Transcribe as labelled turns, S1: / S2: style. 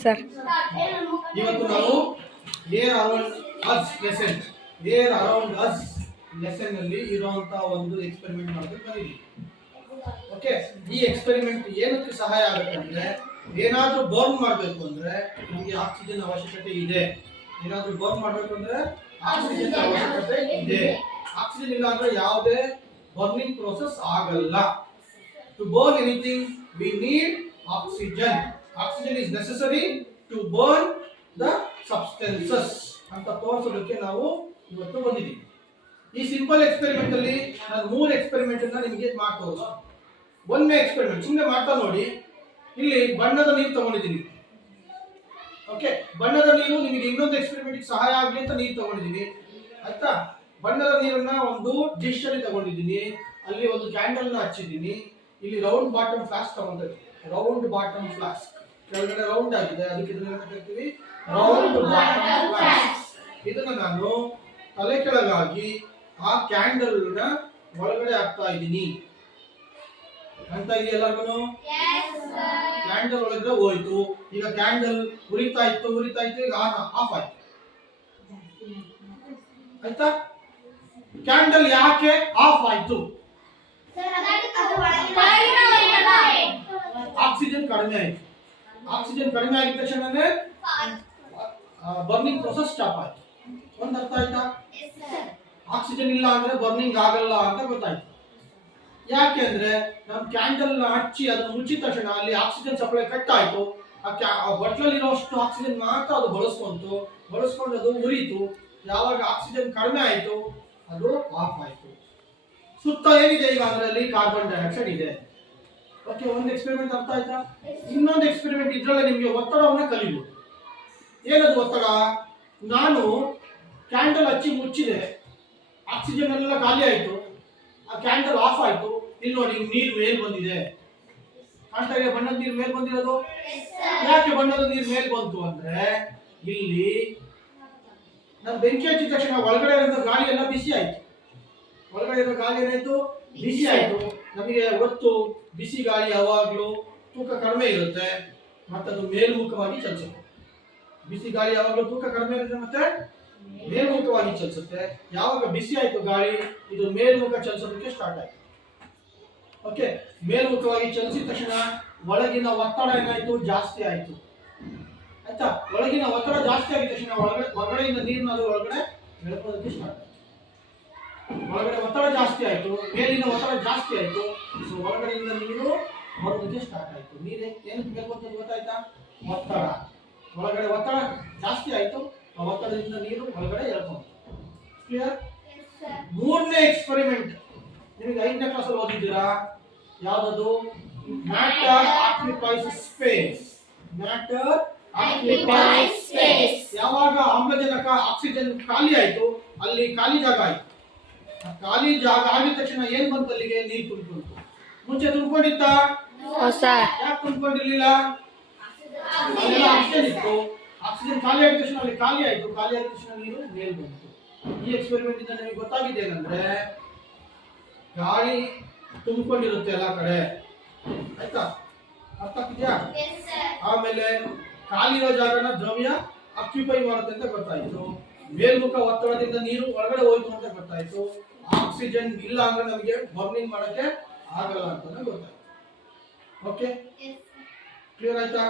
S1: Sir.
S2: ಇವತ್ತು ನಾವು air around us lesson air around us lesson ಅಲ್ಲಿ ಇರುವಂತ ಒಂದು ಎಕ್ಸ್ಪೆರಿಮೆಂಟ್ ಮಾಡೋದಕ್ಕೆ ಓಕೆ ಈ ಎಕ್ಸ್ಪೆರಿಮೆಂಟ್ ಏನಕ್ಕೆ ಸಹಾಯ ಆಗುತ್ತೆ ಅಂದ್ರೆ, ಏನಾದರೂ ಬರ್ನ್ ಮಾಡಬೇಕು ಅಂದ್ರೆ ನಮಗೆ ಆಕ್ಸಿಜನ್ ಅವಶ್ಯಕತೆ ಇದೆ. ಏನಾದರೂ ಬರ್ನ್ ಮಾಡಬೇಕು ಅಂದ್ರೆ ಆಕ್ಸಿಜನ್ ಅವಶ್ಯಕತೆ ಇದೆ. ಆಕ್ಸಿಜನ್ ಇಲ್ಲ ಅಂದ್ರೆ ಯಾವುದೇ ಬರ್ನಿಂಗ್ ಪ್ರೋಸೆಸ್ ಆಗಲ್ಲ. To burn anything we need oxygen oxygen is necessary to burn the substances ಅಂತ ತೋರಿಸೋದಕ್ಕೆ ನಾವು ಇವತ್ತು ಬಂದಿದ್ದೀವಿ. ಈ ಸಿಂಪಲ್ ಎಕ್ಸ್ಪೆರಿಮೆಂಟ್ ಅಲ್ಲಿ ನಾನು ಮೂರು ಎಕ್ಸ್ಪೆರಿಮೆಂಟ್ ಅನ್ನ ನಿಮಗೆ ಮಾಡ್ತಾ ಒಂದನೇ ಎಕ್ಸ್ಪೆರಿಮೆಂಟ್ ಸುಮ್ಮನೆ ಮಾಡ್ತಾ ನೋಡಿ. ಇಲ್ಲಿ ಬಣ್ಣದ ನೀರು ತಗೊಂಡಿದ್ದೀನಿ. ಓಕೆ ಬಣ್ಣದ ನೀರು ನಿಮಗೆ ಇನ್ನೊಂದು ಎಕ್ಸ್ಪೆರಿಮೆಂಟ್ ಸಹಾಯ ಆಗಲಿ ಅಂತ ನೀರು ತಗೊಂಡಿದ್ದೀನಿ. ಆಯ್ತಾ? ಬಣ್ಣದ ನೀರನ್ನ ಒಂದು ಡಿಶ್ ಅಲ್ಲಿ ತಗೊಂಡಿದ್ದೀನಿ. ಅಲ್ಲಿ ಒಂದು ಕ್ಯಾಂಡಲ್ನ ಹಚ್ಚಿದ್ದೀನಿ. ಇಲ್ಲಿ ರೌಂಡ್ ಬಾಟಮ್ ಫ್ಲಾಸ್ಕ್ ತಗೊಂಡಿದ್ದೀನಿ. ರೌಂಡ್ ಬಾಟಮ್ ಫ್ಲಾಸ್ಕ್ ಕೆಳಗಡೆ ರೌಂಡ್ ಆಗಿದೆ. ಅದಕ್ಕೆ ಇದನ್ನ ರೌಂಡ್ ಇದನ್ನ ನಾನು ತಲೆ ಕೆಳಗಾಗಿ ಆ ಕ್ಯಾಂಡಲ್ನ ಒಳಗಡೆ ಹಾಕ್ತಾ ಇದ್ದೀನಿ. ಅಂತ ಎಲ್ಲರಿಗೂ ಕ್ಯಾಂಡಲ್ ಒಳಗಡೆ ಹೋಯ್ತು. ಈಗ ಕ್ಯಾಂಡಲ್ ಉರಿತಾ ಇತ್ತು ಉರಿತಾ ಇತ್ತು. ಈಗ ಆನ್ ಆಫ್ ಆಯ್ತು. ಆಯ್ತಾ? ಕ್ಯಾಂಡಲ್ ಯಾಕೆ ಆಫ್ ಆಯ್ತು? ಆಕ್ಸಿಜನ್ ಕಡಿಮೆ ಆಯ್ತು. ಆಕ್ಸಿಜನ್ ಕಡಿಮೆ ಆಗಿದ ತಕ್ಷಣನೇ ಬರ್ನಿಂಗ್ ಪ್ರೊಸೆಸ್ ಸ್ಟಾಪ್ ಆಯ್ತು. ಒಂದ್ ಅರ್ಥ ಆಯ್ತಾ? ಆಕ್ಸಿಜನ್ ಇಲ್ಲ ಅಂದ್ರೆ ಬರ್ನಿಂಗ್ ಆಗಲ್ಲ ಅಂತ ಗೊತ್ತಾಯ್ತು. ಯಾಕೆ ಅಂದ್ರೆ ನಮ್ ಕ್ಯಾಂಡಲ್ನ ಹಚ್ಚಿ ಅದನ್ನ ಮುಚ್ಚಿದ ತಕ್ಷಣ ಅಲ್ಲಿ ಆಕ್ಸಿಜನ್ ಸಪ್ಲೈ ಕಟ್ ಆಯ್ತು. ಆ ಬಟ್ಲಲ್ಲಿರೋಷ್ಟು ಆಕ್ಸಿಜನ್ ಮಾತ್ರ ಅದು ಬಳಸ್ಕೊಂತು. ಬಳಸ್ಕೊಂಡು ಅದು ಉರಿತು ಯಾವಾಗ ಆಕ್ಸಿಜನ್ ಕಡಿಮೆ ಆಯ್ತು ಅದು ಆಫ್ ಆಯ್ತು. ಸುತ್ತ ಏನಿದೆ ಈಗ ಅದರಲ್ಲಿ? ಕಾರ್ಬನ್ ಡೈಆಕ್ಸೈಡ್ ಇದೆ. ಓಕೆ, ಒಂದು ಎಕ್ಸ್ಪೆರಿಮೆಂಟ್ ಅರ್ಥ ಆಯ್ತಾ? ಇನ್ನೊಂದು ಎಕ್ಸ್ಪೆರಿಮೆಂಟ್ ಇದರಲ್ಲೇ ನಿಮಗೆ ಒತ್ತಡವನ್ನು ಕಲಿಬಹುದು ಏನದು ಒತ್ತಡ? ನಾನು ಕ್ಯಾಂಡಲ್ ಹಚ್ಚಿ ಮುಚ್ಚಿದೆ. ಆಕ್ಸಿಜನ್ ಎಲ್ಲ ಖಾಲಿ ಆಯಿತು. ಆ ಕ್ಯಾಂಡಲ್ ಆಫ್ ಆಯಿತು. ಇಲ್ಲಿ ನೋಡಿ ನೀರು ಮೇಲೆ ಬಂದಿದೆ. ಕಾಣ್ತಾ ಬಣ್ಣದ ನೀರು ಮೇಲೆ ಬಂದಿರೋದು? ಯಾಕೆ ಬಣ್ಣದ ನೀರು ಮೇಲೆ ಬಂತು ಅಂದ್ರೆ, ಇಲ್ಲಿ ನಾನು ಬೆಂಕಿ ಹಚ್ಚಿದ ತಕ್ಷಣ ಒಳಗಡೆ ಇರೋ ಗಾಳಿ ಎಲ್ಲ ಬಿಸಿ ಆಯ್ತು. ಒಳಗಡೆ ಇರೋ ಗಾಳಿ ಏನಾಯ್ತು ಬಿಸಿ ಆಯ್ತು. ನಮಗೆ ಒತ್ತು ಬಿಸಿ ಗಾಳಿ ಯಾವಾಗಲೂ ತೂಕ ಕಡಿಮೆ ಇರುತ್ತೆ ಮತ್ತೆ ಅದು ಮೇಲ್ಮುಖವಾಗಿ ಚಲಿಸುತ್ತೆ. ಬಿಸಿ ಗಾಳಿ ಯಾವಾಗಲೂ ತೂಕ ಕಡಿಮೆ ಇರುತ್ತೆ ಮತ್ತೆ ಮೇಲ್ಮುಖವಾಗಿ ಚಲಿಸುತ್ತೆ. ಯಾವಾಗ ಬಿಸಿ ಆಯ್ತು ಗಾಳಿ, ಇದು ಮೇಲ್ಮುಖ ಚಲಿಸೋದಕ್ಕೆ ಸ್ಟಾರ್ಟ್ ಆಯ್ತು. ಓಕೆ ಮೇಲ್ಮುಖವಾಗಿ ಚಲಿಸಿದ ತಕ್ಷಣ ಒಳಗಿನ ಒತ್ತಡ ಏನಾಯ್ತು? ಜಾಸ್ತಿ ಆಯ್ತು. ಆಯ್ತಾ? ಒಳಗಿನ ಒತ್ತಡ ಜಾಸ್ತಿ ಆಗಿದ ತಕ್ಷಣ ಒಳಗಡೆ ಹೊರಗಡೆಯಿಂದ ನೀರಿನ ಒಳಗಡೆ ಬೆಳಕೋದಕ್ಕೆ ಸ್ಟಾರ್ಟ್ ಆಯ್ತು. ಒಳಗಡೆ ಒತ್ತಡ ಜಾಸ್ತಿ ಆಯ್ತು ಮೇಲಿನ ಒತ್ತಡ ಜಾಸ್ತಿ ಆಯ್ತು. ಸೊ ಒಳಗಡೆಯಿಂದ ನೀರು ಹೊರಗೆ ಸ್ಟಾರ್ಟ್ ಆಯ್ತು. ನೀರೇ ಏನಕ್ಕೆ ಬೇಕು ಗೊತ್ತಾಯ್ತಾ? ಒತ್ತಡ. ಒಳಗಡೆ ಒತ್ತಡ ಜಾಸ್ತಿ ಆಯ್ತು. ಆ ಒತ್ತಡದಿಂದ ನೀರು ಒಳಗಡೆ ಎಳ್ಕೊಂಡು. ಕ್ಲಿಯರ್ ಮೂರನೇ ಎಕ್ಸ್ಪೆರಿಮೆಂಟ್ ನಿಮಗೆ ಐದನೇ ಕ್ಲಾಸಲ್ಲಿ ಓದಿದ್ದೀರಾ? ಯಾವುದು matter occupies space matter occupies space ಯಾವಾಗ ಆಮ್ಲಜನಕ ಆಕ್ಸಿಜನ್ ಖಾಲಿ ಆಯ್ತು ಅಲ್ಲಿ ಖಾಲಿ ಜಾಗ ಆಯ್ತು. ಖಾಲಿ ಜಾಗ ಆಗಿದ ತಕ್ಷಣ ಏನ್ ಬಂತು ಅಲ್ಲಿಗೆ? ನೀರು ತುಂಬಿಕೊಂತು ಮುಂಚೆ ತುಂಬಿಕೊಂಡಿತ್ತ?
S1: ಸರ್
S2: ಯಾಕೆ ತುಂಬಿಕೊಂಡಿರ್ಲಿಲ್ಲ? ಅಲ್ಲೆಲ್ಲ ಆಕ್ಸಿಜನ್ ಇತ್ತು. ಆಕ್ಸಿಜನ್ ಖಾಲಿ ಆಗಿದ ತಕ್ಷಣ ಅಲ್ಲಿ ಖಾಲಿ ಆಯ್ತು. ಖಾಲಿ ಆಗಿದ ತಕ್ಷಣ ನೀರು ಮೇಲ್ ಬಂತು. ಈ ಎಕ್ಸ್ಪೆರಿಮೆಂಟ್ ಇಂದ ನಿಮಗೆ ಗೊತ್ತಾಗಿದೆ ಏನಂದ್ರೆ ಗಾಳಿ ತುಂಬಿಕೊಂಡಿರುತ್ತೆ ಎಲ್ಲ ಕಡೆ. ಆಯ್ತಾ? ಅರ್ಥ ಆಗ್ತಿದ್ಯಾ? ಆಮೇಲೆ ಖಾಲಿ ಇರೋ ಜಾಗನ ದ್ರವ್ಯ ಆಕ್ಯುಪೈ ಮಾಡುತ್ತೆ ಅಂತ ಗೊತ್ತಾಯ್ತು. ಮೇಲ್ಮುಖ ಒತ್ತಡದಿಂದ ನೀರು ಒಳಗಡೆ ಹೋಯ್ತು ಅಂತ ಗೊತ್ತಾಯ್ತು. ಆಕ್ಸಿಜನ್ ಇಲ್ಲ ಅಂದ್ರೆ ನಮಗೆ ಬರ್ನಿಂಗ್ ಮಾಡಕ್ಕೆ ಆಗಲ್ಲ ಅಂತ ಗೊತ್ತಾಯ್ತು. ಓಕೆ ಕ್ಲಿಯರ್ ಆಯ್ತಾ?